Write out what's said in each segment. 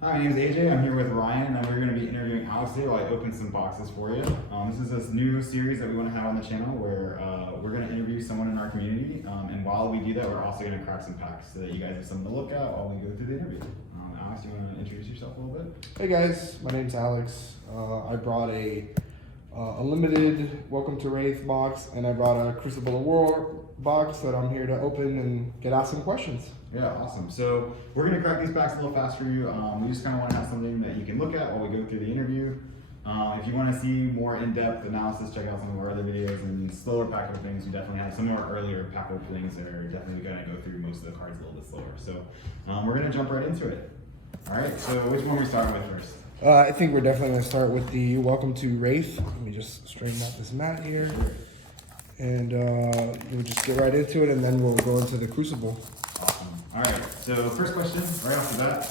Hi, my name is AJ. I'm here with Ryan, and we're going to be interviewing Alex today while I open some boxes for you. This is this new series that we want to have on the channel where we're going to interview someone in our community, and while we do that, we're also going to crack some packs so that you guys have something to look at while we go through the interview. Alex, you want to introduce yourself a little bit? Hey guys, my name's Alex. I brought a limited Welcome to Wraith box, and I brought a Crucible of War box that I'm here to open and get asked some questions. Yeah, awesome. So we're going to crack these packs a little fast for you. We just kind of want to have something that you can look at while we go through the interview. If you want to see more in-depth analysis, check out some of our other videos and slower pack openings. We definitely have some of our earlier pack openings that are definitely going to go through most of the cards a little bit slower. So we're going to jump right into it. All right, so which one are we starting with first? I think we're definitely going to start with the Welcome to Wraith. Let me just straighten out this mat here. And we'll just get right into it, and then we'll go into the Crucible. Awesome. All right, so first question, right off the bat.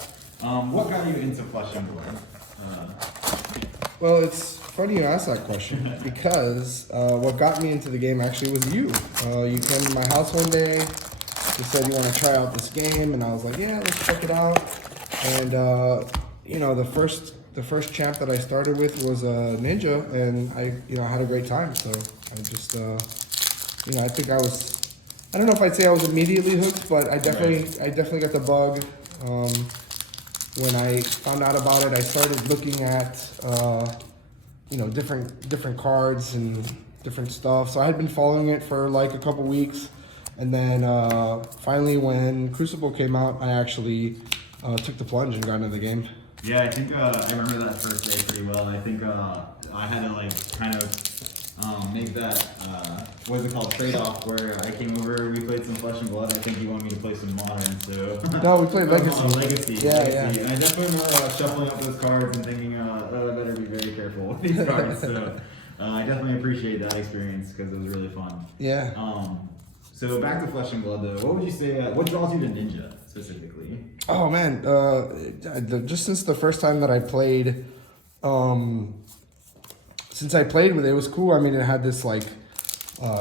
What got you into Flesh and Blood? Well, it's funny you ask that question because what got me into the game actually was you. You came to my house one day, you said you want to try out this game, and I was like, yeah, let's check it out. And you know, the first champ that I started with was a ninja, and I had a great time. So I just I think I don't know if I'd say I was immediately hooked, but I definitely got the bug. When I found out about it, I started looking at different cards and different stuff. So I had been following it for like a couple weeks, and then finally when Crucible came out, I actually took the plunge and got into the game. Yeah, I think I remember that first day pretty well. I think I had to like kind of make that what is it called, trade-off, where I came over, we played some Flesh and Blood. I think you wanted me to play some Modern, so no, we played Legacy. Legacy. Yeah. And I definitely remember shuffling up those cards and thinking, I better be very careful with these cards. So I definitely appreciate that experience because it was really fun. Yeah. So back to Flesh and Blood though, what would you say, what draws you to Ninja specifically? Oh man, just since the first time that I played, since I played with it, it was cool. I mean, it had this like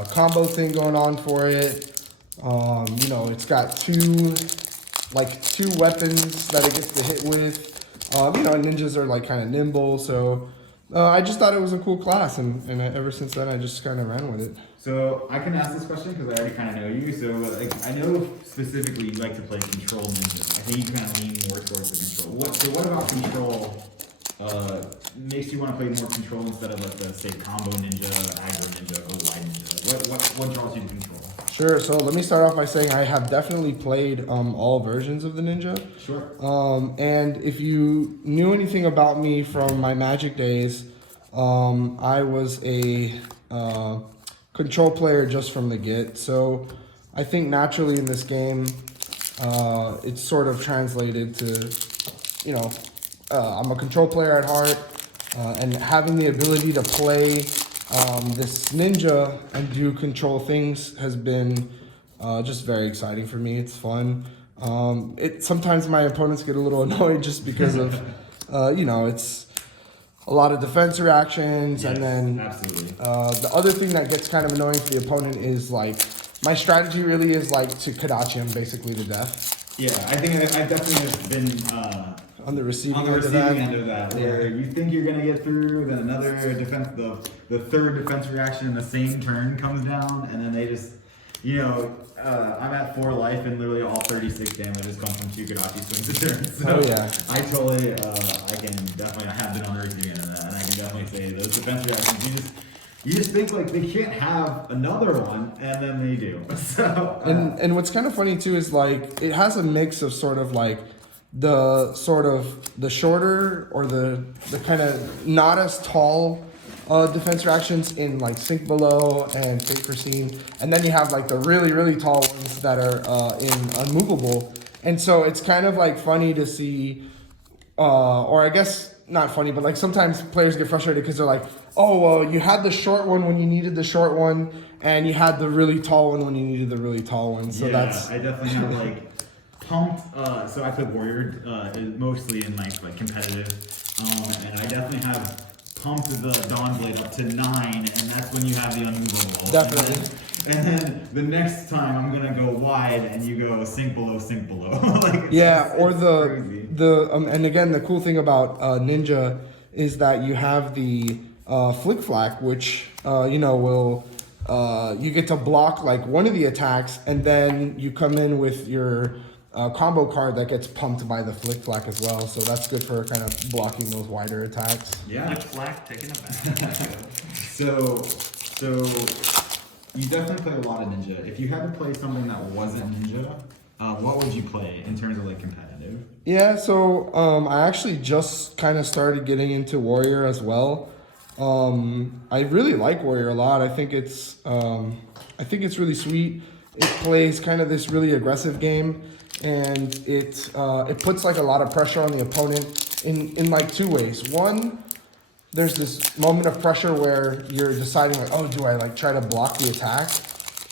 combo thing going on for it. It's got two weapons that it gets to hit with. Ninjas are like kind of nimble, so I just thought it was a cool class, and ever since then I just kind of ran with it. So I can ask this question because I already kind of know you. So I know specifically you like to play control ninjas. I think you kind of lean more towards the control. So what about control makes you want to play more control instead of like the say combo ninja, aggro ninja, or wide ninja? What draws you to control? Sure. So let me start off by saying I have definitely played all versions of the ninja. Sure. And if you knew anything about me from my Magic days, I was a control player just from the get. So I think naturally in this game, it's sort of translated to, I'm a control player at heart, and having the ability to play this ninja and do control things has been just very exciting for me. It's fun. Sometimes my opponents get a little annoyed just because of, it's a lot of defense reactions. Yes, and then absolutely. The other thing that gets kind of annoying for the opponent is like, my strategy really is like to Kadachi him basically to death. Yeah, I think I've definitely been on the receiving end of that, where you think you're gonna get through, then another defense, the third defense reaction in the same turn comes down, and then they just, I'm at 4 life, and literally all 36 damage has come from 2 Kadachi swings a turn. So I totally, I have been on the receiving end of that, and I can definitely say those defense reactions, you just think like they can't have another one, and then they do. So and what's kind of funny too is like it has a mix of sort of like the shorter or the kind of not as tall defense reactions in like Sink Below and Fake Foreseen, and then you have like the really tall ones that are in Unmovable, and so it's kind of like funny to see, or I guess not funny, but like sometimes players get frustrated because they're like, oh well, you had the short one when you needed the short one, and you had the really tall one when you needed the really tall one. So I definitely have like pumped. So I play Warrior mostly in like competitive, and I definitely have pumped the Dawn Blade up to 9, and that's when you have the Unmovable. Definitely. and then the next time I'm gonna go wide, and you go sink below, sink below. Like, yeah, or it's the crazy. and again, the cool thing about Ninja is that you have the flick flack, which will you get to block like one of the attacks, and then you come in with your combo card that gets pumped by the flick flack as well. So that's good for kind of blocking those wider attacks. Yeah. Flick flack, taking it back. So you definitely play a lot of Ninja. If you had to play something that wasn't Ninja, what would you play in terms of like competitive? Yeah, so I actually just kind of started getting into Warrior as well. I really like Warrior a lot. I think it's really sweet. It plays kind of this really aggressive game, and it puts like a lot of pressure on the opponent in like two ways. One, there's this moment of pressure where you're deciding like, oh, do I like try to block the attack?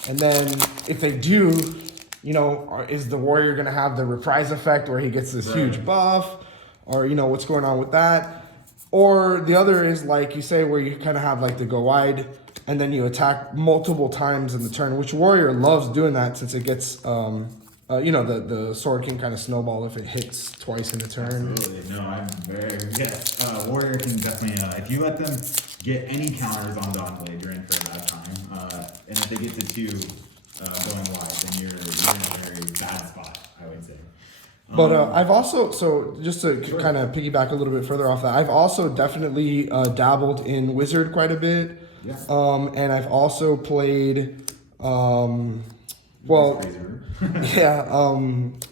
And then if they do, is the warrior gonna have the reprise effect where he gets this huge buff, or what's going on with that? Or the other is like you say, where you kind of have like the go wide, and then you attack multiple times in the turn, which warrior loves doing that since it gets the sword can kind of snowball if it hits twice in a turn. Absolutely. No, I'm very yes. Warrior can definitely if you let them get any counters on Dawnblade, you're in for a bad time. And if they get to 2 going wide, then you're in a very bad spot, I would say. But I've also, so just to kind of piggyback a little bit further off that, I've also definitely dabbled in Wizard quite a bit. Yeah. And I've also played, I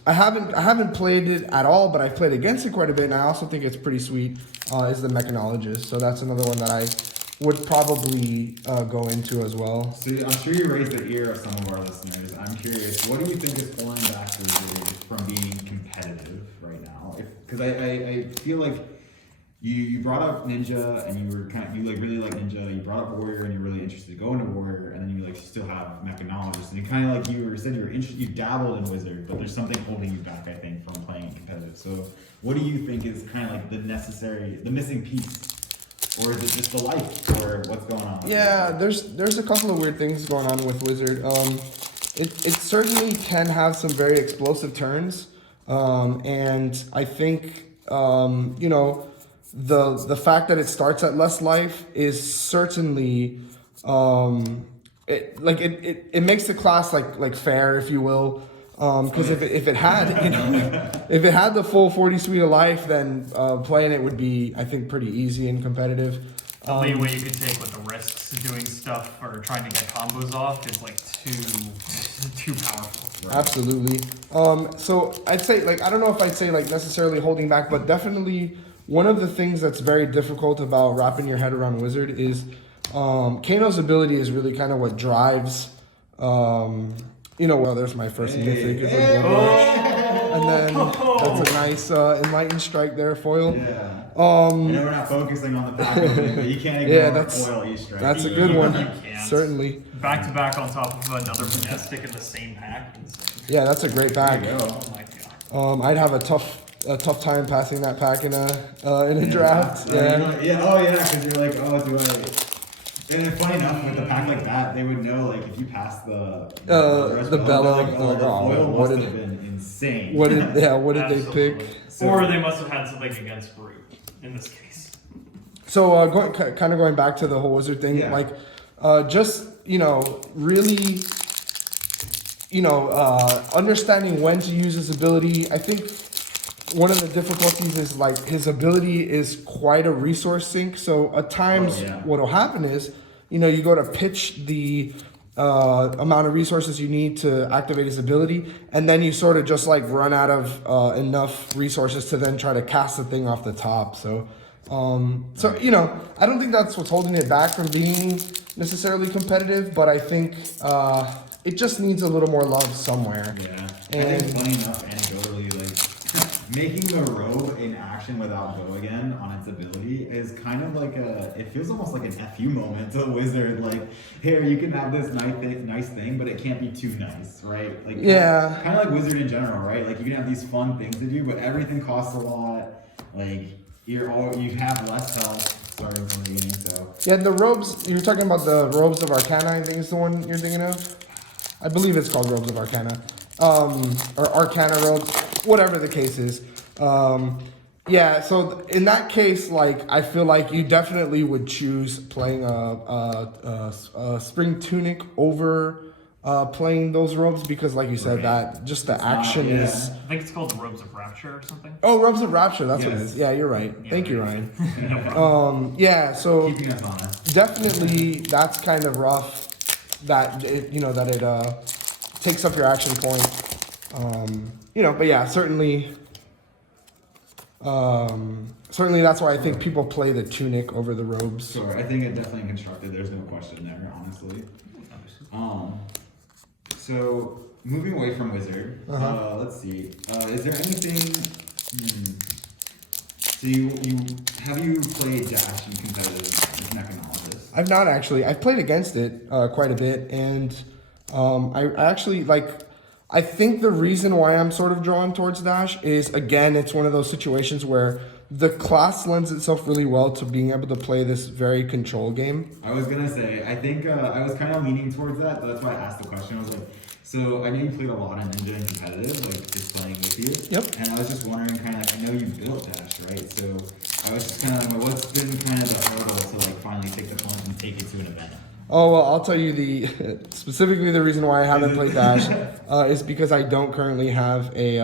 haven't played it at all, but I've played against it quite a bit, and I also think it's pretty sweet. Is the Mechanologist, so that's another one that I would probably go into as well. So I'm sure you raised the ear of some of our listeners. I'm curious, what do you think is holding back Wizard from being competitive right now? Because I feel like you brought up Ninja, and you were really like Ninja. You brought up Warrior, and you're really interested to go into Warrior, and then you still have Mechanologist, and you kind of like you said you're interested. You dabbled in Wizard, but there's something holding you back, I think, from playing competitive. So what do you think is kind of like the missing piece? Or is it just the life, or what's going on? Yeah, there's a couple of weird things going on with Wizard. It certainly can have some very explosive turns, and I think the fact that it starts at less life is certainly it makes the class like fair, if you will. Because if it had if it had the full 40 suite of life, then playing it would be, I think, pretty easy and competitive. The leeway you could take with the risks of doing stuff or trying to get combos off is like too powerful. Right. Absolutely. So I'd say I don't know if I'd say necessarily holding back, but definitely one of the things that's very difficult about wrapping your head around Wizard is Kano's ability is really kind of what drives. Well, there's my first mythic. And then that's a nice Enlightened Strike there, foil. Yeah. I know we're not focusing on the pack opening, but you can't ignore foil E-Strike. That's a good one. You can't. Certainly. Back to back on top of another Majestic in the same pack. Yeah, that's a great pack. Oh my god. I'd have a tough time passing that pack in a draft. Yeah. Because you're like, oh, do I? And funny enough, with a pack like that, they would know Uh, if you pass the Bella, the foil must have been insane. What did they pick? So, or they must have had something against Brute in this case. So going back to the whole Wizard thing, really, understanding when to use his ability. I think one of the difficulties is his ability is quite a resource sink. So at times, what'll happen is, you go to pitch the amount of resources you need to activate his ability, and then you sort of just run out of enough resources to then try to cast the thing off the top. So I don't think that's what's holding it back from being necessarily competitive, but I think it just needs a little more love somewhere. Yeah, and I think funny enough, anecdotally, making the robe in action without go again on its ability is kind of it feels almost like an FU moment to Wizard. Here, you can have this nice thing, but it can't be too nice, right? Kind of like Wizard in general, right? You can have these fun things to do, but everything costs a lot. You have less health. starting from the beginning. So Yeah, the robes, you're talking about the Robes of Arcana, I think is the one you're thinking of. I believe it's called Robes of Arcana. Or Arcana robes, whatever the case is. Yeah, so in that case, like, I feel like you definitely would choose playing a Spring Tunic over playing those robes because, like you said, that just the action is. I think it's called the Robes of Rapture or something. Oh, Robes of Rapture, that's what it Yes. is. Yeah, you're right. Yeah, Thank you, right. Ryan. Yeah, so keeping us honest. definitely that's kind of rough that it, that it takes up your action point. But yeah, certainly that's why I think people play the tunic over the robes. Sure, I think it definitely constructed. There's no question there, honestly. So moving away from wizard, let's see. Is there anything? So you have you played Dash in competitive mechanologist? I've not actually. I've played against it quite a bit, and I actually like. I think the reason why I'm sort of drawn towards Dash is, again, it's one of those situations where the class lends itself really well to being able to play this very control game. I was gonna say, I think I was kind of leaning towards that, but that's why I asked the question. I was like, so I know you played a lot in Ninja and competitive, like just playing with you. Yep. And I was just wondering, kind of, I know you built Dash, right? So I was just kind of like, what's been kind of the hurdle to like finally take the plunge and take it to an event? Oh, well, I'll tell you specifically the reason why I haven't played Dash is because I don't currently have a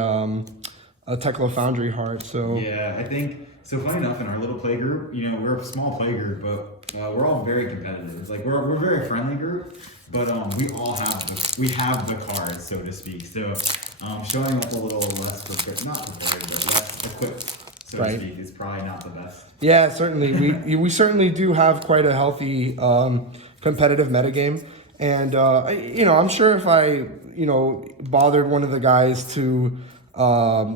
Teklo Foundry heart, so. Yeah, I think, so funny enough, in our little play group, we're a small play group, but we're all very competitive. Like, we're a very friendly group, but we all have the cards, so to speak. So showing up a little less prepared, not prepared, but less equipped, so to speak, is probably not the best. Yeah, certainly. We certainly do have quite a healthy competitive metagame. And, I'm sure if I, bothered one of the guys to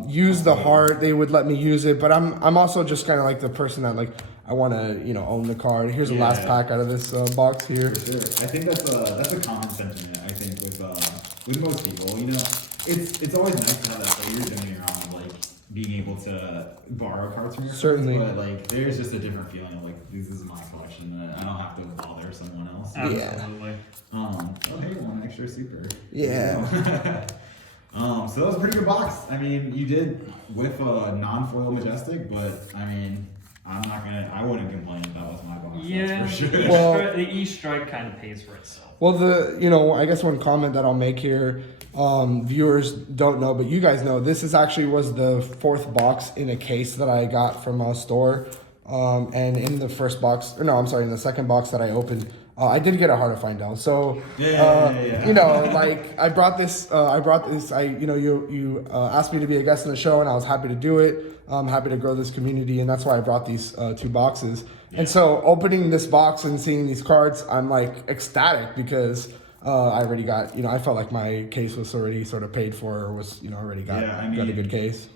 use the heart, they would let me use it. But I'm also just kind of like the person that, like, I want to, own the card. Here's the last pack out of this box here. For sure. I think that's a common sentiment, I think, with most people. It's always nice to have that player doing your own, like, being able to borrow cards from your Certainly. friends, but like there's just a different feeling of like this is my collection and I don't have to bother someone else. Absolutely. Hey, one extra super. Yeah. So that was a pretty good box. I mean, you did with a non-foil majestic, but I mean, I wouldn't complain if that was my box. Yeah, That's for sure. Well, the E-Strike kind of pays for itself. Well, I guess one comment that I'll make here, viewers don't know, but you guys know, this was the fourth box in a case that I got from a store. And in the in the second box that I opened, I did get a Heart of Findel. So, like I brought this, you asked me to be a guest in the show and I was happy to do it. I'm happy to grow this community. And that's why I brought these two boxes. Yeah. And so opening this box and seeing these cards, I'm like ecstatic because I already got, I felt like my case was already sort of paid for or was, already got a good case.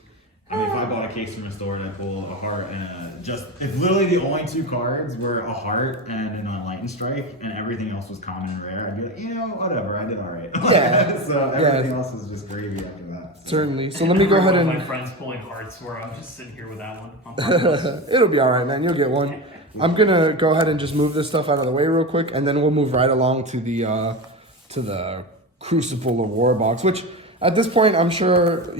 I mean, if I bought a case from a store and I pulled a heart and if literally the only two cards were a heart and an Enlightened Strike and everything else was common and rare, I'd be like, whatever, I did all right. Yeah. So everything else was just gravy after that. So. Certainly. So let me go ahead and. My friends pulling hearts where I'm just sitting here with that one. It'll be all right, man. You'll get one. I'm gonna go ahead and just move this stuff out of the way real quick, and then we'll move right along to the Crucible of War box, which. At this point, I'm sure,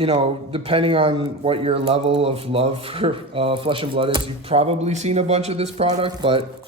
depending on what your level of love for Flesh and Blood is, you've probably seen a bunch of this product, but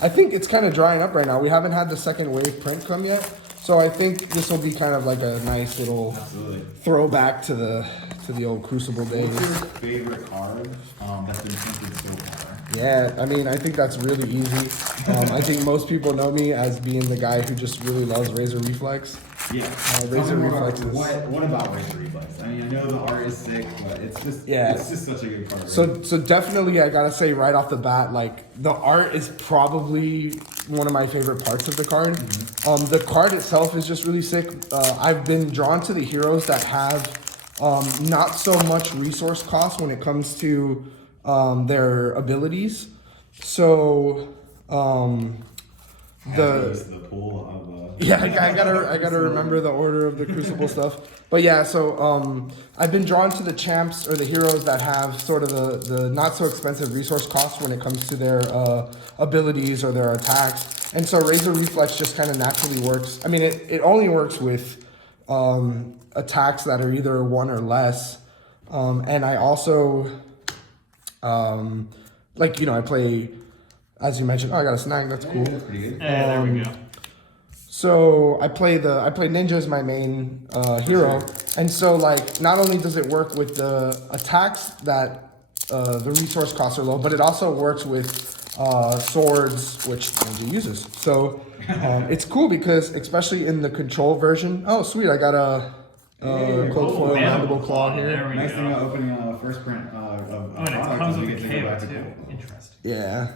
I think it's kind of drying up right now. We haven't had the second wave print come yet, so I think this will be kind of like a nice little throwback to the old Crucible days. What's your favorite card that's been printed so far? Yeah, I mean, I think that's really easy. I think most people know me as being the guy who just really loves Razor Reflex. Yeah. Razor Reflex is... What about Razor Reflex? I mean, I know the art is sick, but it's just such a good card. So definitely, I gotta say right off the bat, like the art is probably one of my favorite parts of the card. Mm-hmm. The card itself is just really sick. I've been drawn to the heroes that have not so much resource cost when it comes to their abilities. So the pool of. Yeah, I gotta remember the order of the Crucible stuff. But yeah, so I've been drawn to the champs or the heroes that have sort of the not so expensive resource costs when it comes to their abilities or their attacks. And so Razor Reflex just kind of naturally works. I mean, it only works with attacks that are either 1 or less. And I also like, you know, I play, as you mentioned. Oh, I got a snag. That's cool. That's pretty good. There we go. So I play Ninja as my main hero, and so like not only does it work with the attacks that the resource costs are low, but it also works with swords, which Ninja uses. So it's cool because especially in the control version. Oh, sweet! I got a cold foil mandible claw here. There we Nice go. thing about opening first print of Oh, and it product comes is with we a get to go KO back to too. cold foil. Interesting. Yeah.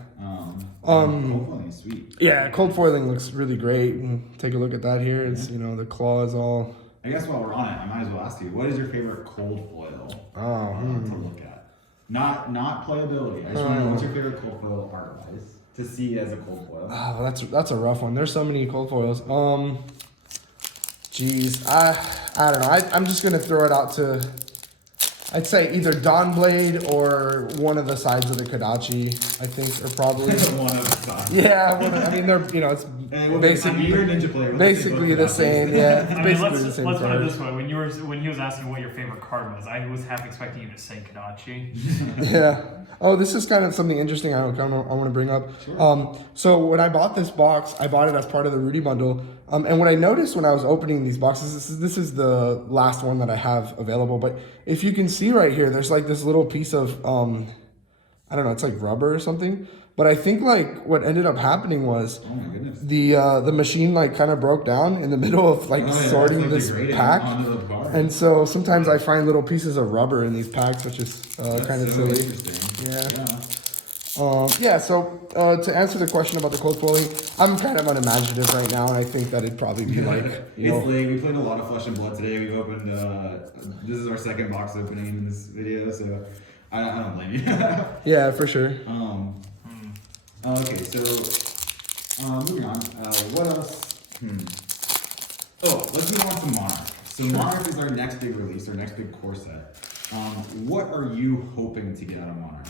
Cold foiling is sweet. Yeah, cold foiling looks really great. And take a look at that here. It's, you know, the claw is all. I guess while we're on it, I might as well ask you, what is your favorite cold foil to look at? Not playability. I just want to know what's your favorite cold foil art-wise to see as a cold foil. Oh, that's a rough one. There's so many cold foils. Geez, I don't know. I'm just gonna throw it out to. I'd say either Dawnblade or one of the sides of the Kodachi. I think are probably. One of the sides. Yeah, I mean they're, you know, it's basically you're a ninja player. basically the same. Yeah, it's I mean, basically let's the same put it card. this way: when he was asking what your favorite card was, I was half expecting you to say Kodachi. Yeah. Oh, this is kind of something interesting I want to bring up. Sure. So when I bought this box, I bought it as part of the Rudy bundle. And what I noticed when I was opening these boxes, this is the last one that I have available. But if you can see right here, there's like this little piece of, I don't know, it's like rubber or something. But I think like what ended up happening was Oh my goodness. the machine like kind of broke down in the middle of like sorting it's, this degraded pack. onto the bar. And so sometimes I find little pieces of rubber in these packs, which is That's kind of so silly. interesting. Yeah, so to answer the question about the cold foiling, I'm kind of unimaginative right now, and I think that it'd probably be like, you It's know, late. We played a lot of Flesh and Blood today. We've opened. This is our second box opening in this video, so I don't blame you. yeah, for sure. Okay, so moving on. What else? Oh, let's move on to Monarch. So Monarch is our next big release, our next big core set. What are you hoping to get out of Monarch?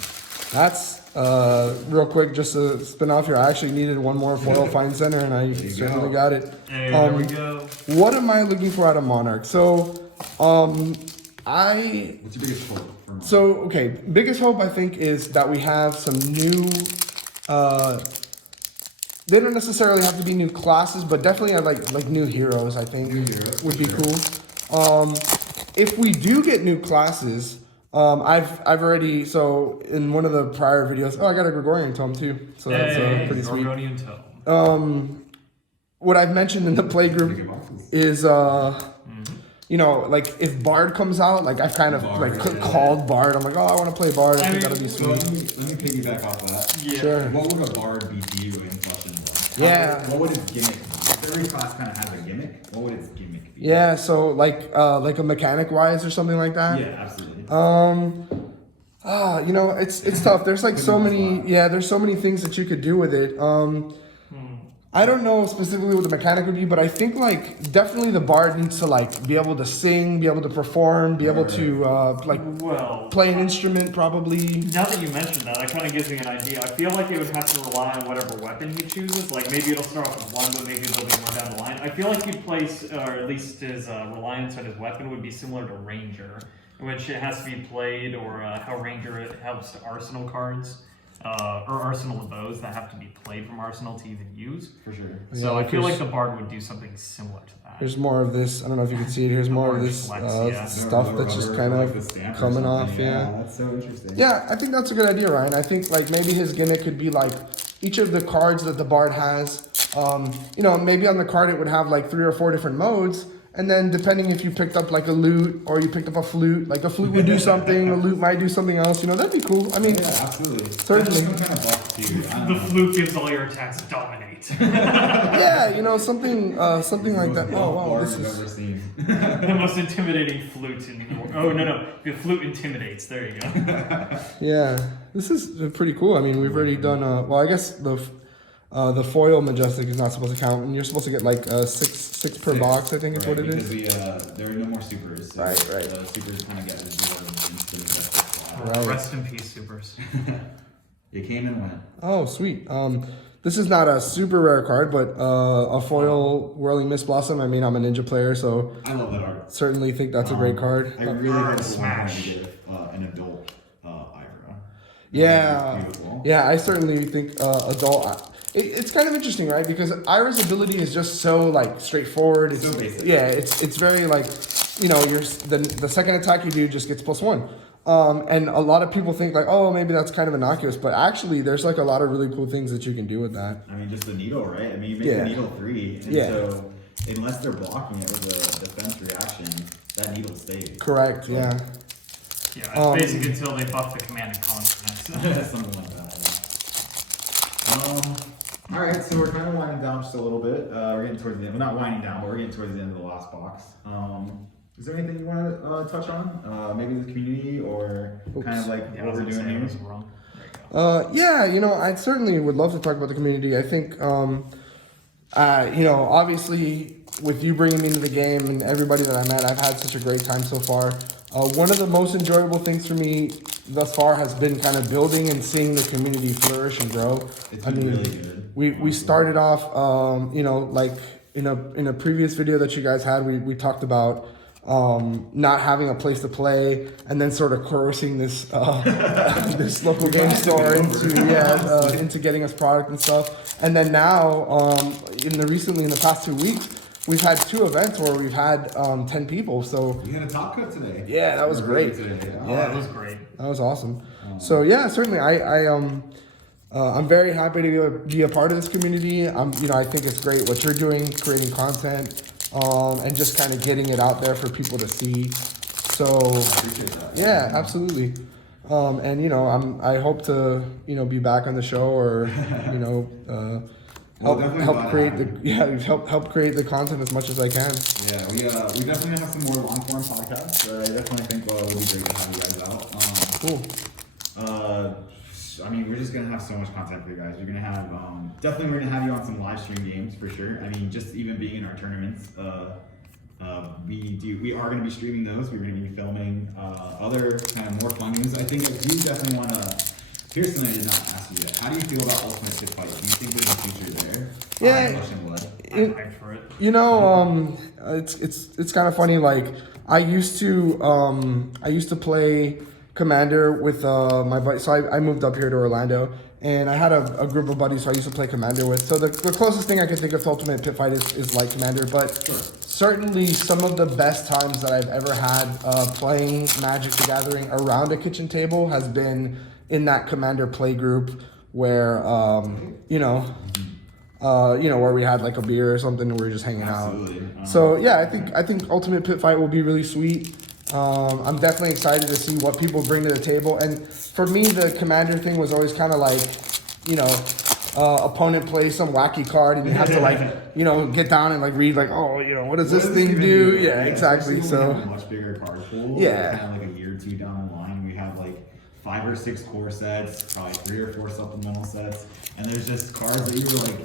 That's real quick, just to spin off here. I actually needed one more foil find center, and I certainly got it. Hey, there we go. What am I looking for out of Monarch? So, What's your biggest hope for Monarch? So, okay, biggest hope I think is that we have some new, they don't necessarily have to be new classes, but definitely like new heroes, I think New heroes, would for be sure. cool. If we do get new classes, I've already, so in one of the prior videos, I got a Gregorian tome too, so that's pretty sweet. Gorgonian Tome. What I've mentioned in the play Pretty group good boxes. is, you know, like if Bard comes out, like I've kind of Bard, like yeah. called Bard. I'm like, oh, I want to play Bard. I think I that'll be So let sweet. me piggyback off of that. Yeah. Sure. What would a bard be to you in Flesh and Blood? Yeah. What would its gimmick be? Every class kind of has a gimmick. What would its gimmick be? Yeah, so like a mechanic wise or something like that. Yeah, absolutely. You know, it's tough. There's like so many, there's so many things that you could do with it. I don't know specifically what the mechanic would be, but I think like definitely the bard needs to like be able to sing, be able to perform, be able to like Well, play an instrument probably. now that you mentioned that, kind of gives me an idea. I feel like it would have to rely on whatever weapon he chooses. Like maybe it'll start off with one, but maybe it'll be more down the line. I feel like he'd place, or at least his reliance on his weapon would be similar to Ranger, in which it has to be played, or how Ranger helps to Arsenal cards. Or Arsenal of bows that have to be played from Arsenal to even use. For sure. So Yeah, I feel there's- like the Bard would do something similar to that. There's more of this. I don't know if you can see it. Here's more of this stuff that's just kind of coming off. Yeah. That's so interesting. Yeah, I think that's a good idea, Ryan. I think like maybe his gimmick could be like each of the cards that the bard has. You know, maybe on the card it would have like 3 or 4 different modes, and then depending if you picked up like a lute or you picked up a flute, like a flute would do something, a lute might do something else. You know, that'd be cool. I mean, Yeah, absolutely. Certainly. That's some kind of buff too. I don't The know. flute gives all your attacks dominate. yeah, you know, something like that. Oh wow, Bard this I've is. ever seen. The most intimidating flute in the world. Oh, no. The flute intimidates. There you go. Yeah, this is pretty cool. I mean, we've already done. Well, I guess The foil Majestic is not supposed to count, and you're supposed to get like six per box, I think is what it is. Because there are no more supers. So Right. The supers kind of get absorbed into the Majestic slot. Right. Rest in peace, supers. It came and went. Oh, sweet. This is not a super rare card, but a foil Whirling Mist Blossom. I mean, I'm a Ninja player, so I love that art. certainly think that's a great card. I really hope at one point Smash. we get an adult Ivra. Yeah, Beautiful. yeah, I certainly think adult. It's kind of interesting, right? Because Ira's ability is just so like straightforward. It's So basic. Yeah, it's very like, the second attack you do just gets +1. And a lot of people think like, oh, maybe that's kind of innocuous, but actually there's like a lot of really cool things that you can do with that. I mean, just the needle, right? I mean, you make Yeah. the needle 3, and Yeah. so unless they're blocking it with a defense reaction, that needle stays. Correct. Yeah. Yeah, it's basically until they buff the command and conquer. Something like that. Yeah. All right, so we're kind of winding down just a little bit. We're getting towards the end. We're not winding down, but we're getting towards the end of the last box. Is there anything you want to touch on? Maybe the community or kind of like Yeah, what we're doing here? wrong. There you go. Yeah, I certainly would love to talk about the community. I think, obviously with you bringing me into the game and everybody that I met, I've had such a great time so far. One of the most enjoyable things for me thus far has been kind of building and seeing the community flourish and grow. It's been really good. We started off, like in a previous video that you guys had, we talked about not having a place to play, and then sort of coercing this this local game store into getting us product and stuff. And then now, in the past 2 weeks, we've had 2 events where we've had 10 people. So We had a top cut today. yeah, that was great. Today. Oh, that was great. That was awesome. So yeah, certainly I'm very happy to be a part of this community. I think it's great what you're doing, creating content, and just kind of getting it out there for people to see. So Appreciate that. yeah, absolutely. I hope to be back on the show, or We'll definitely help glad create to the have help create the content as much as I can. Yeah, we definitely have some more long form podcasts. I definitely think it would be great to have you guys out. Cool. I mean, we're just gonna have so much content for you guys. We're gonna have definitely we're gonna have you on some live stream games for sure. I mean, just even being in our tournaments, we are gonna be streaming those. We're gonna be filming other kind of more fun games. I think if you definitely wanna. Here's something I did not ask you yet. How do you feel about Ultimate Pit Fight? Do you think there's a future there? Yeah. I'm hyped for it. It's kind of funny. Like I used to play Commander with my buddy. So I moved up here to Orlando, and I had a group of buddies who I used to play Commander with. So the closest thing I can think of to Ultimate Pit Fight is like Commander, but certainly some of the best times that I've ever had playing Magic the Gathering around a kitchen table has been in that Commander play group where where we had like a beer or something and we were just hanging Absolutely. out. So yeah, I think Ultimate Pit Fight will be really sweet. I'm definitely excited to see what people bring to the table. And for me, the Commander thing was always kind of like, opponent plays some wacky card and you have to like, get down and like read like, what does this thing do? Yeah, exactly. especially when we So have a much bigger card pool. Yeah. Kind of like a year or 2 down the line, we have like 5 or 6 core sets, probably 3 or 4 supplemental sets, and there's just cards that you were like,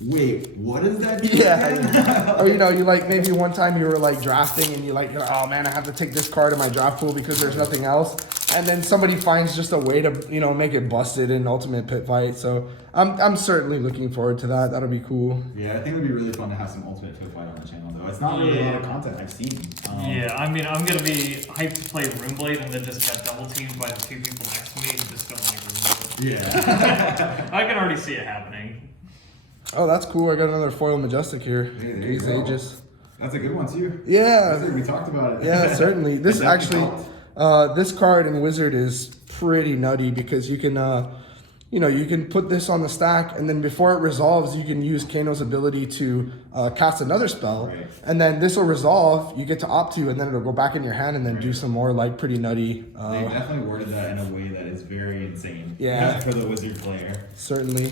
wait, what does that do? yeah, or you like maybe one time you were like drafting and you're like, oh man, I have to take this card in my draft pool because there's nothing else, and then somebody finds just a way to make it busted in Ultimate Pit Fight. So I'm certainly looking forward to that. That'll be cool. Yeah, I think it would be really fun to have some Ultimate Pit Fight on the channel though. It's not really a lot of content I've seen. Yeah, I mean, I'm gonna be hyped to play Runeblade and then just get double teamed by the 2 people next to me who just don't like Runeblade. Yeah. I can already see it happening. Oh, that's cool. I got another foil Majestic here. Hey, there These you go. ages. That's a good one too. Yeah. We talked about it. Yeah, certainly. This It definitely actually, helped. this card in Wizard is pretty nutty because you can, you can put this on the stack, and then before it resolves, you can use Kano's ability to cast another spell, Right. and then this will resolve. You get to opt to, and then it'll go back in your hand, and then do some more like pretty nutty. They definitely worded that in a way that is very insane. Yeah. For the Wizard player. Certainly.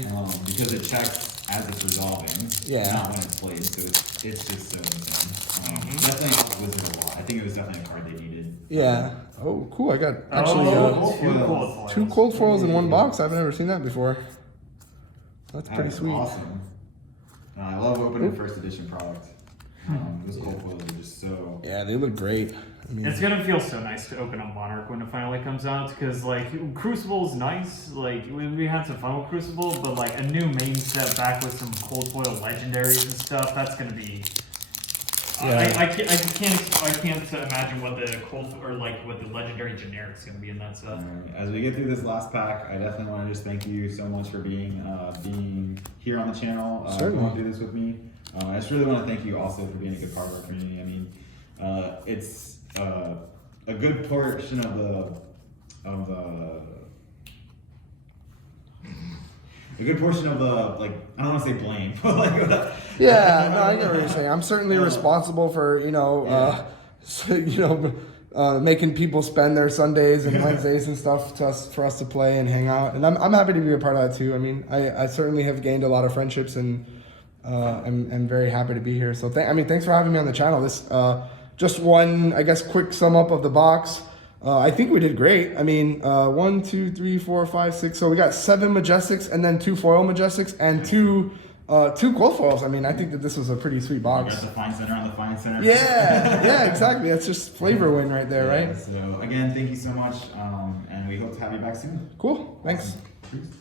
Because it checks as it's resolving, Yeah. not when it's played, so it's just so insane. Definitely helped Wizard a lot. I think it was definitely a card they needed. Yeah. Oh, cool. I got actually 2 cold foils. 2 cold foils in one box. I've never seen that before. That's pretty sweet. Awesome. I love opening first edition product. Those cold foils are just so. Yeah, they look great. I mean, It's gonna feel so nice to open up Monarch when it finally comes out, because like Crucible is nice. Like we had some fun with Crucible, but like a new main set back with some cold foil legendaries and stuff, that's gonna be. Yeah. I can't imagine what the cold or like what the legendary generic's gonna be in that set. As we get through this last pack, I definitely want to just thank you so much for being here on the channel. Certainly. Going through this with me. I just really want to thank you also for being a good part of our community. I mean, it's a good portion of the like, I don't want to say blame, but like yeah, no, I get what you're saying. I'm certainly responsible for making people spend their Sundays and Wednesdays and stuff for us to play and hang out, and I'm happy to be a part of that too. I mean, I certainly have gained a lot of friendships and I'm very happy to be here. So thanks for having me on the channel. This just one, I guess, quick sum up of the box. I think we did great. I mean, 1, 2, 3, 4, 5, 6. So we got 7 Majestics and then 2 foil Majestics and two cold foils. I mean, I think that this was a pretty sweet box. You got the Fine Center on the Fine Center. Yeah, exactly. That's just flavor win right there, right? So again, thank you so much, and we hope to have you back soon. Cool. Thanks. Awesome.